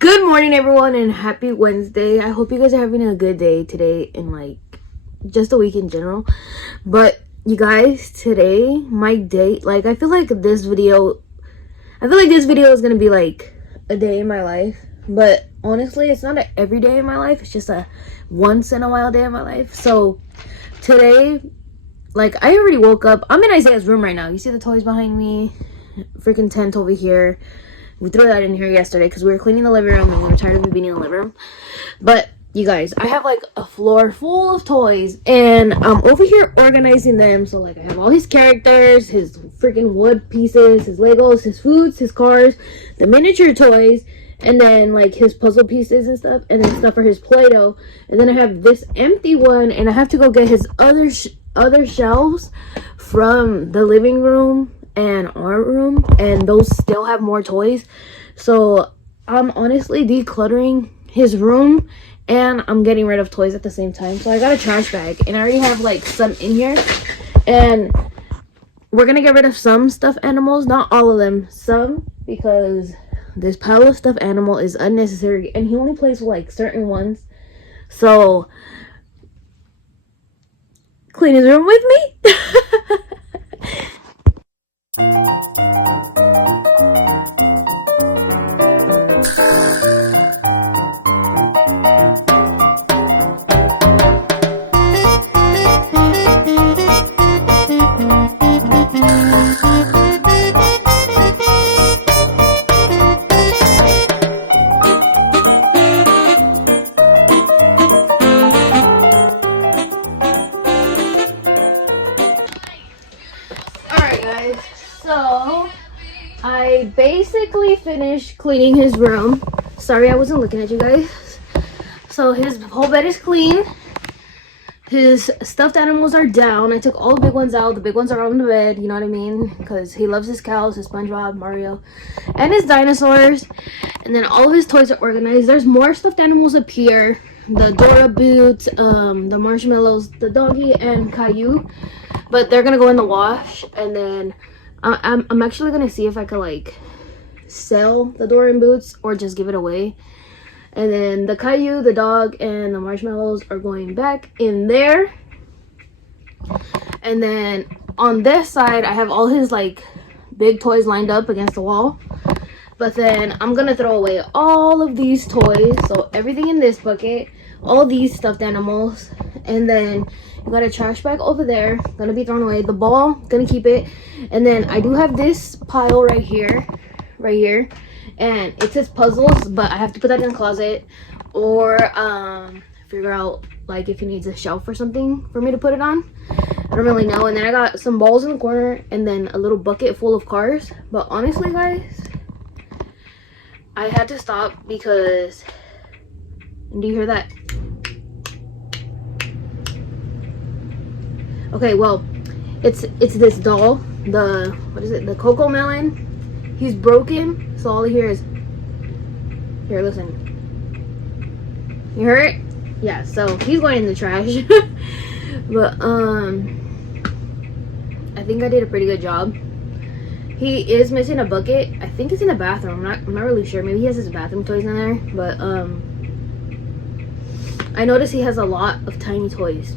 Good morning, everyone, and happy Wednesday. I hope you guys are having a good day today and like just a week in general. But you guys, today my day, like I feel like this video is gonna be like a day in my life. But honestly, it's not an everyday in my life. It's just a once in a while day in my life. So today, like I already woke up. I'm in Isaiah's room right now. You see the toys behind me? Freaking tent over here. We threw that in here yesterday because we were cleaning the living room and we were tired of it being in the living room. But you guys, I have like a floor full of toys and I'm over here organizing them. So like I have all his characters, his freaking wood pieces, his Legos, his foods, his cars, the miniature toys, and then like his puzzle pieces and stuff, and then stuff for his Play-Doh. And then I have this empty one and I have to go get his other shelves from the living room and our room, and those still have more toys. So I'm honestly decluttering his room and I'm getting rid of toys at the same time. So I got a trash bag and I already have like some in here, and we're gonna get rid of some stuffed animals, not all of them, some, because this pile of stuffed animal is unnecessary and he only plays with like certain ones. So clean his room with me. Alright guys, so I basically finished cleaning his room. Sorry I wasn't looking at you guys. So his whole bed is clean. His stuffed animals are down. I took all the big ones out. The big ones are on the bed, you know what I mean? Because he loves his cows, his SpongeBob, Mario, and his dinosaurs. And then all of his toys are organized. There's more stuffed animals up here. The Dora boots, the marshmallows, the doggy, and Caillou. But they're gonna go in the wash. And then I'm actually gonna see if I could like sell the Dora and boots or just give it away. And then the Caillou, the dog, and the marshmallows are going back in there. And then on this side, I have all his like big toys lined up against the wall. But then I'm gonna throw away all of these toys. So everything in this bucket, all these stuffed animals. And then you got a trash bag over there, gonna be thrown away. The ball, gonna keep it. And then I do have this pile right here. And it says puzzles, but I have to put that in the closet or figure out like if it needs a shelf or something for me to put it on. I don't really know. And then I got some balls in the corner and then a little bucket full of cars. But honestly guys, I had to stop because, do you hear that? Okay, well, it's this doll, the Coco Melon. He's broken, so all I hear is, here, listen. You heard it? Yeah, so he's going in the trash. But, I think I did a pretty good job. He is missing a bucket. I think it's in the bathroom. I'm not really sure. Maybe he has his bathroom toys in there. But, I noticed he has a lot of tiny toys.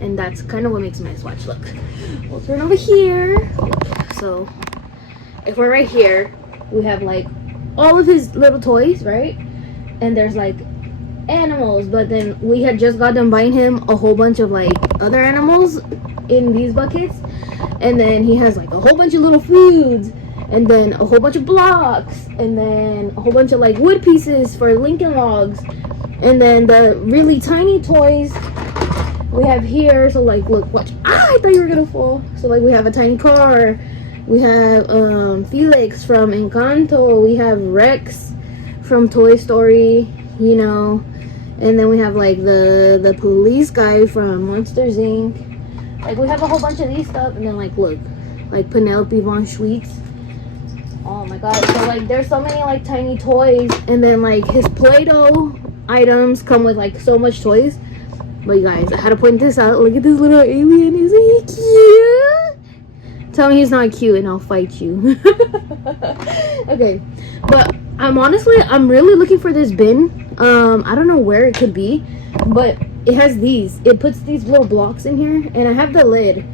And that's kind of what makes my Swatch look. We'll turn over here. So if we're right here, we have like all of his little toys, right? And there's like animals, but then we had just got done buying him a whole bunch of like other animals in these buckets. And then he has like a whole bunch of little foods, and then a whole bunch of blocks, and then a whole bunch of like wood pieces for Lincoln Logs, and then the really tiny toys we have here. So like, look, watch. I thought you were gonna fall. So like, we have a tiny car. We have Felix from Encanto. We have Rex from Toy Story, you know. And then we have like the police guy from Monsters Inc. Like, we have a whole bunch of these stuff. And then like, look, like Penelope Von Schweetz. Oh my god. So like, there's so many like tiny toys. And then like his Play-Doh items come with like so much toys. But you guys, I had to point this out. Look at this little alien. Isn't he cute? Tell me he's not cute and I'll fight you. Okay, but I'm really looking for this bin. I don't know where it could be, but it has these. It puts these little blocks in here, and I have the lid.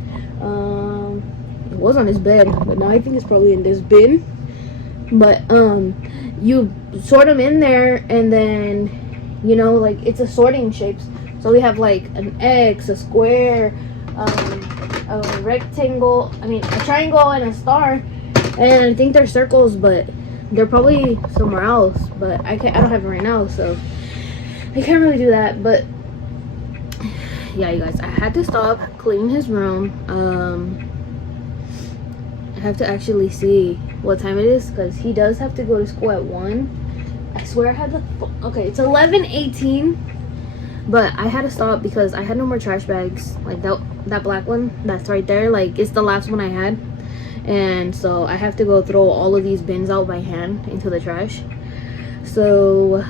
It was on his bed, but now I think it's probably in this bin. But you sort them in there, and then, you know, like, it's a sorting shapes. So we have like an X, a square, a rectangle, a triangle, and a star. And I think they're circles, but they're probably somewhere else. But I don't have it right now, so I can't really do that. But yeah, you guys, I had to stop cleaning his room. I have to actually see what time it is, because he does have to go to school at 1. I swear I had the okay, it's 11:18, but I had to stop because I had no more trash bags. Like that black one that's right there, like, it's the last one I had, and so I have to go throw all of these bins out by hand into the trash. So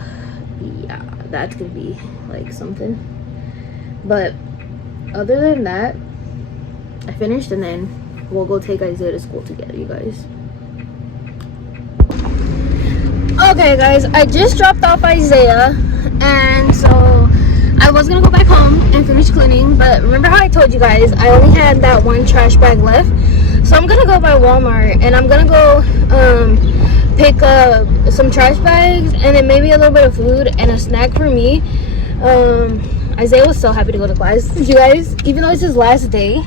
yeah, that's gonna be like something. But other than that, I finished, and then we'll go take Isaiah to school together, you guys. Okay, guys, I just dropped off Isaiah, and so I was gonna go back home and finish cleaning, but remember how I told you guys I only had that one trash bag left? So I'm gonna go by Walmart, and I'm gonna go pick up some trash bags, and then maybe a little bit of food and a snack for me. Isaiah was so happy to go to class, you guys, even though it's his last day.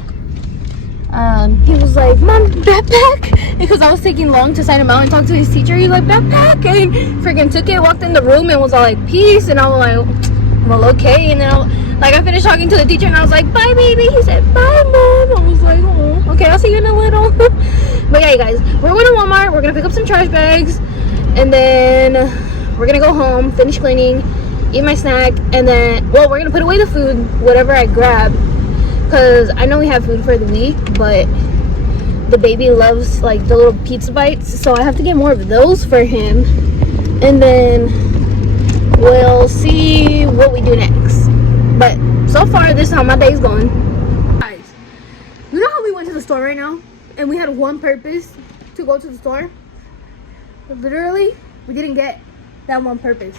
He was like, "Mom, backpack," because I was taking long to sign him out and talk to his teacher. He's like, "Backpack," and freaking took it, walked in the room, and was all like, "Peace," and I was like, "Well, okay." And then I finished talking to the teacher, and I was like, "Bye, baby." He said, "Bye, Mom." I was like, "Oh, okay, I'll see you in a little." But yeah, you guys, we're going to Walmart. We're gonna pick up some trash bags, and then we're gonna go home, finish cleaning, eat my snack, and then, well, we're gonna put away the food, whatever I grab, because I know we have food for the week, but the baby loves like the little pizza bites, so I have to get more of those for him, and then we'll see what we do next. But so far, this is how my day's going. Guys, you know how we went to the store right now, and we had one purpose to go to the store? But literally, we didn't get that one purpose.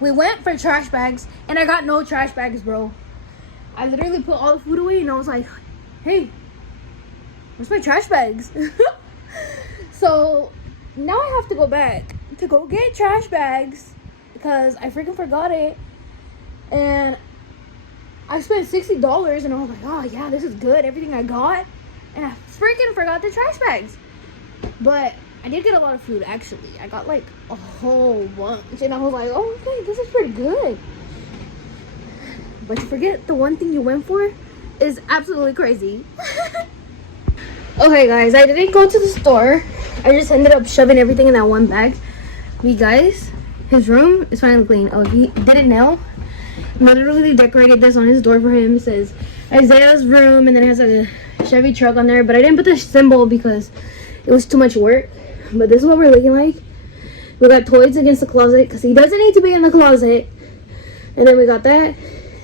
We went for trash bags, and I got no trash bags, bro. I literally put all the food away, and I was like, "Hey, where's my trash bags?" So now I have to go back to go get trash bags because I freaking forgot it. And I spent $60, and I was like, "Oh yeah, this is good, everything I got." And I freaking forgot the trash bags. But I did get a lot of food, actually. I got like a whole bunch, and I was like, "Oh, okay, this is pretty good." But to forget the one thing you went for is absolutely crazy. Okay, guys, I didn't go to the store. I just ended up shoving everything in that one bag. You guys, his room is finally clean. Oh, he didn't know. Literally decorated this on his door for him. It says Isaiah's room, and then it has a Chevy truck on there. But I didn't put the symbol because it was too much work. But this is what we're looking like. We got toys against the closet because he doesn't need to be in the closet. And then we got that.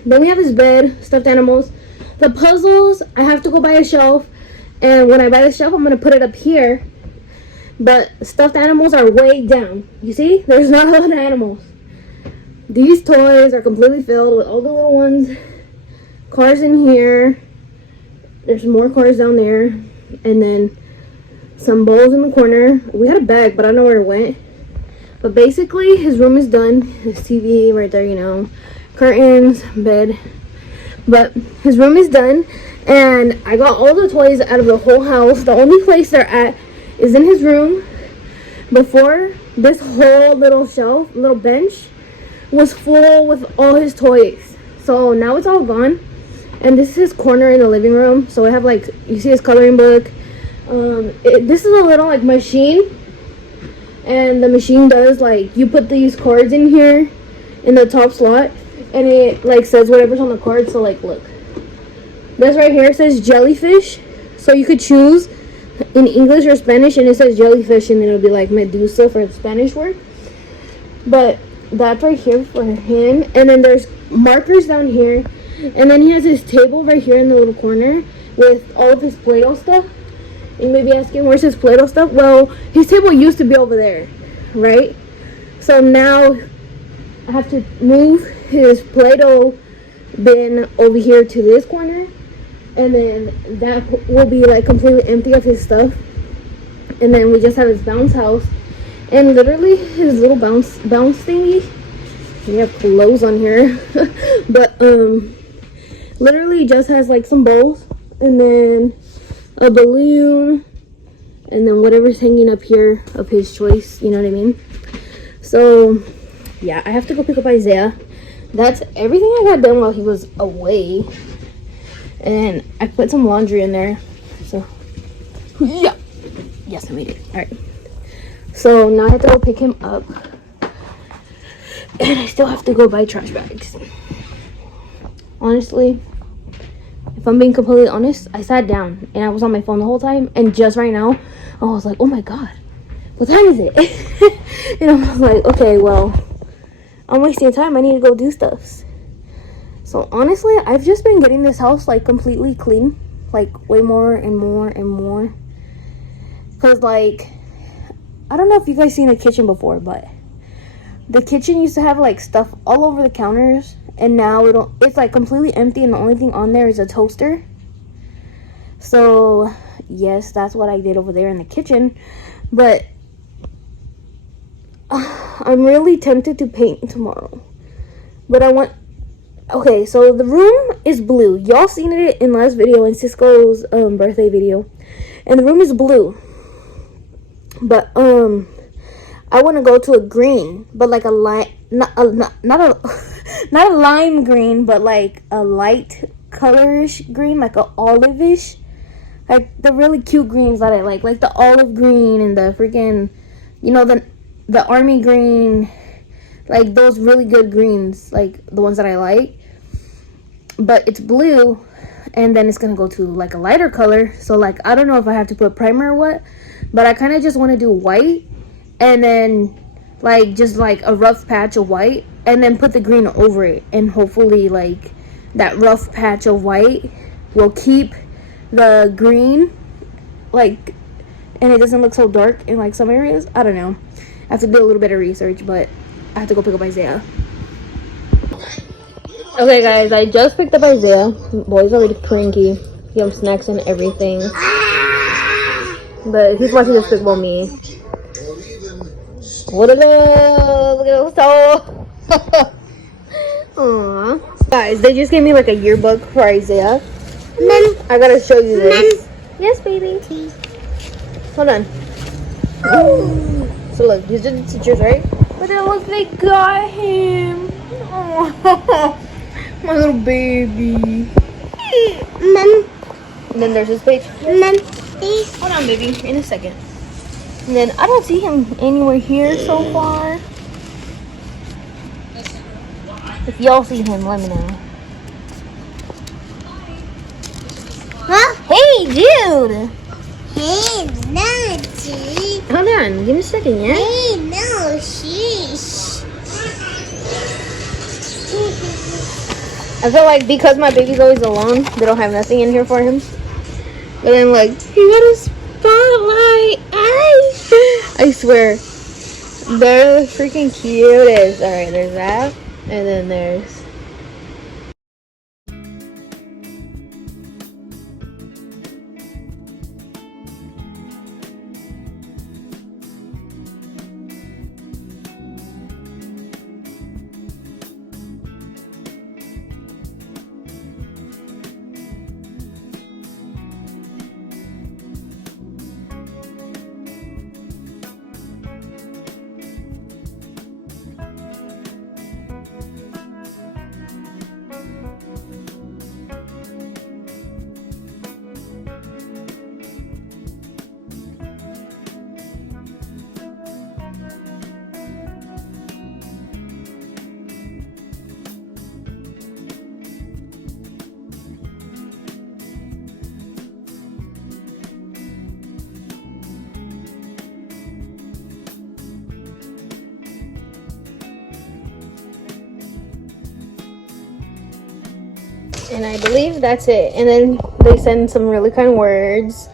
Then we have his bed, stuffed animals. The puzzles, I have to go buy a shelf. And when I buy the shelf, I'm going to put it up here. But stuffed animals are way down. You see? There's not a lot of animals. These toys are completely filled with all the little ones. Cars in here. There's more cars down there. And then some bowls in the corner. We had a bag, but I don't know where it went. But basically, his room is done. His TV right there, you know. Curtains, bed. But his room is done. And I got all the toys out of the whole house. The only place they're at is in his room. Before, this whole little shelf, little bench, was full with all his toys. So now it's all gone. And this is his corner in the living room. So I have, like, you see his coloring book. This is a little, like, machine. And the machine does, like, you put these cards in here in the top slot. And it, like, says whatever's on the card. So, like, look. This right here says jellyfish. So you could choose in English or Spanish. And it says jellyfish. And then it'll be, like, Medusa for the Spanish word. But that's right here for him. And then there's markers down here. And then he has his table right here in the little corner with all of his Play-Doh stuff. And you may be asking, where's his Play-Doh stuff? Well, his table used to be over there, right? So now I have to move his Play-Doh bin over here to this corner, and then that will be like completely empty of his stuff. And then we just have his bounce house, and literally his little bounce thingy. We have clothes on here, but literally just has like some bowls, and then a balloon, and then whatever's hanging up here of his choice, you know what I mean? So yeah, I have to go pick up Isaiah. That's everything I got done while he was away, and I put some laundry in there. So yeah, yes, I made it. All right, so now I have to go pick him up, and I still have to go buy trash bags. Honestly, if I'm being completely honest, I sat down and I was on my phone the whole time, and just right now I was like, oh my god, what time is it? And I was like, okay, well, I'm wasting time. I need to go do stuff. So honestly, I've just been getting this house like completely clean, like way more and more and more, because like, I don't know if you guys seen the kitchen before, but the kitchen used to have like stuff all over the counters, and now it's like completely empty, and the only thing on there is a toaster. So yes, that's what I did over there in the kitchen. But I'm really tempted to paint tomorrow, but okay, so the room is blue. Y'all seen it in last video, in Cisco's birthday video, and the room is blue. But I want to go to a green, but like a light, not a lime green, but like a light colorish green, like a olive-ish, like the really cute greens that I like the olive green and the freaking, you know, the army green, like those really good greens, like the ones that I like. But it's blue, and then it's gonna go to like a lighter color. So like, I don't know if I have to put primer or what, but I kind of just want to do white, and then like just like a rough patch of white, and then put the green over it, and hopefully like that rough patch of white will keep the green, like, and it doesn't look so dark in like some areas. I don't know, I have to do a little bit of research, but I have to go pick up Isaiah. Okay guys, I just picked up Isaiah. Boy's already cranky. He has snacks and everything, but he's watching Despicable Me. What is it? Look at so. Aww. Guys, they just gave me like a yearbook for Isaiah. Mom, I gotta show you this. Mom. Yes, baby. Hold on. So look, these are the teachers, right? But it looks like they got him. Aww. My little baby. Mom. And then there's his page. Mom, please. Hold on, baby. In a second. And then I don't see him anywhere here so far. If y'all see him, let me know. Huh? Hey, dude. Hey, no, G. Hold on. Give me a second, yeah? Hey, no, sheesh. I feel like because my baby's always alone, they don't have nothing in here for him. But then, like, he got a spotlight. I swear, they're the freaking cutest. All right, there's that, and then there's. And I believe that's it. And then they send some really kind words.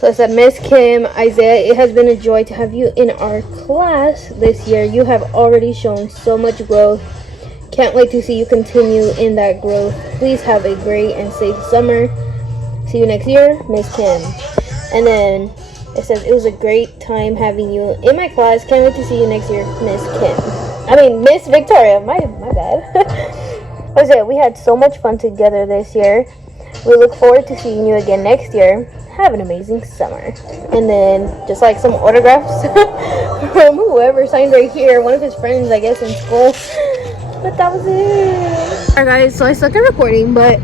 So I said, Miss Kim, Isaiah, it has been a joy to have you in our class this year. You have already shown so much growth. Can't wait to see you continue in that growth. Please have a great and safe summer. See you next year, Miss Kim. And then it says, it was a great time having you in my class. Can't wait to see you next year, Miss Kim. Miss Victoria. My bad. Isaiah, we had so much fun together this year. We look forward to seeing you again next year. Have an amazing summer. And then just like some autographs from whoever signed right here. One of his friends, I guess, in school. But that was it. Alright guys, so I suck at recording, but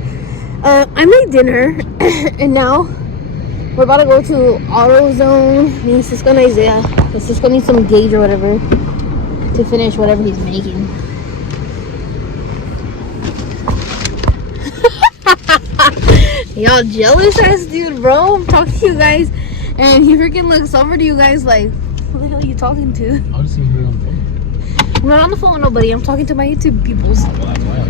I made dinner and now we're about to go to AutoZone. Me, Cisco, and Isaiah. Cisco needs some gauge or whatever to finish whatever he's making. Y'all jealous ass dude, bro. I'm talking to you guys and he freaking looks over to you guys like, who the hell are you talking to? I'll just see who on the phone. I'm not on the phone with nobody. I'm talking to my YouTube peoples. Well, that's why